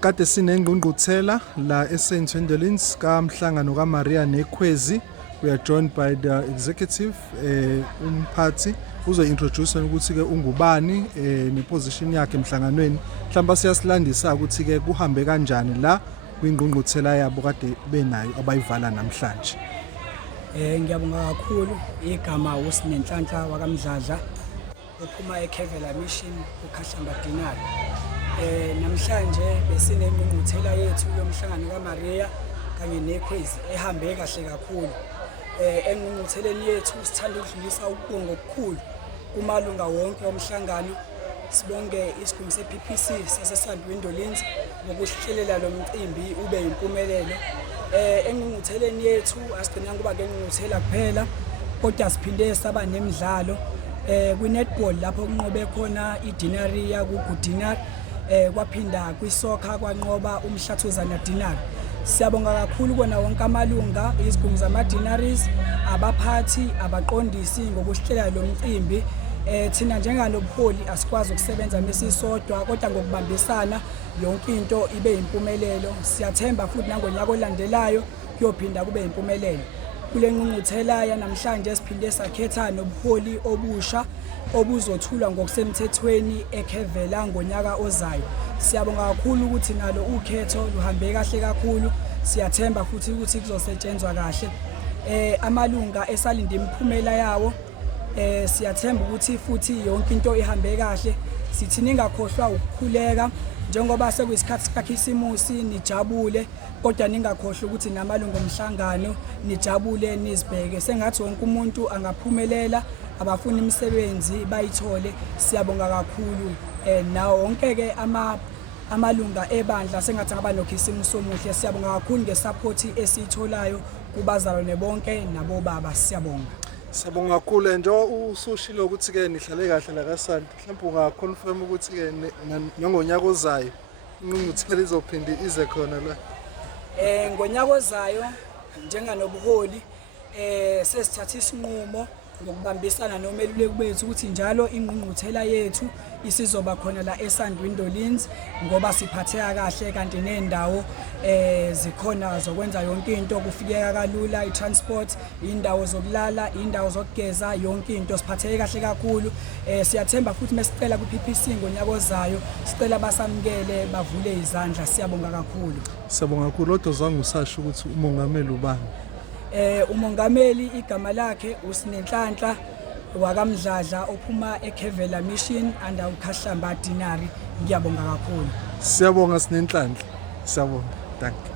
Kade sinengqungquthela la eSt Ndolins kamhlangano kaMaria neKhwezi. We are joined by the executive umphathi uzo-introduce ukuthi ke ungubani neposition yakhe emhlanganweni. Mhlawumbe siyasilandisa ukuthi ke kuhambe kanjani la kwingqungquthela yabo kade benayo abayivala namhlanje. Ngiyabonga kakhulu igama uSinenhlanhla wakamdladla ophuma eKevela Mission uKhahlamba Dinari. Namhlanje besinengqungquthela yethu yomhlangano kaMaria kanye neKhwezi ehambe kahle kakhulu. Engqungqutheleni yethu sithanda ukudlulisa ukubonga okukhulu kumalunga wonke omhlangano. Sibonge isigungu sePPC saseSt Ndolins ngokuhlelela lo mcimbi ube impumelelo. Engqungqutheleni yethu asigcinanga kuba ngengqungquthela kuphela kodwa siphinde saba nemidlalo kwi-netball lapho kunqobe khona iDinari yakuGudinari, kwaphinda kwisoccer kwanqoba uMhlathuzana Dinari. Siyabonga kakhulu kona wonke amalunga, izigungu zama-Dinaries, abaphathi, abaqondisi ngokuhlelela lo mcimbi. Thina njengalobuholi asikwazi ukusebenza mesisodwa kodwa ngokubambisana yonke into ibe impumelelo. Siyathemba futhi nangonyaka olandelayo kuyophinda kube impumelelo. Kule ngqungquthela yanamhlanje siphinde sakhetha nobuholi obusha obuzothulwa ngokusemthethweni eKevela ngonyaka ozayo. Siyabonga kakhulu ukuthi nalo ukhetho luhambe kahle kakhulu. Siyathemba futhi ukuthi kuzosetshenzwa kahle. Amalunga esalinde imiphumela yawo. Siyathemba ukuthi futhi yonke into ihambe kahle. Sithi ningakhohlwa ukukhuleka njengoba sekuyisikhathi sikaKhisimusi nijabule, kodwa ningakhohlwa ukuthi namalungu omhlangano nijabule nizibheke. Sengathi wonke umuntu angaphumelela, abafuna imisebenzi bayithole. Siyabonga kakhulu nawo wonke ke amalunga ebandla sengathi ngaba noKhisimusi omuhle. Siyabonga kakhulu ngesupport esitholayo kubazalwane bonke nabobaba. Siyabonga. Siyabonga kakhulu nje usushilo ukuthi ke nihlale kahle la kaSanti. Mhlawumbe ungaconfirm ukuthi ke ngonyaka ozayo ingqungquthela izophinde ize khona la. Ngonyaka ozayo njenganobuholi sesithatha isinqumo ngokubambisana nomeluleki bethu ukuthi njalo ingqungquthela yethu isizoba khona la eSt Ndolins ngoba siphatheka kahle kanti nendawo zikhona zokwenza yonke into, kufikeka kalula, i-transport, indawo zokulala, indawo zokugeza, yonke into siphatheke kahle kakhulu. Siyathemba futhi mesicela ku-PPC ngonyaka ozayo sicela basamukele bavule izandla. Siyabonga kakhulu. Siyabonga kakhulu. Kodwa zange usasho ukuthi umongameli ubani? Umongameli igama lakhe uSinenhlanhla wakamdladla ophuma eKevela Mission under uKhahlamba Dinari. Ngiyabonga kakhulu. Siyabonga Sinenhlanhla. Siyabonga. Thank you.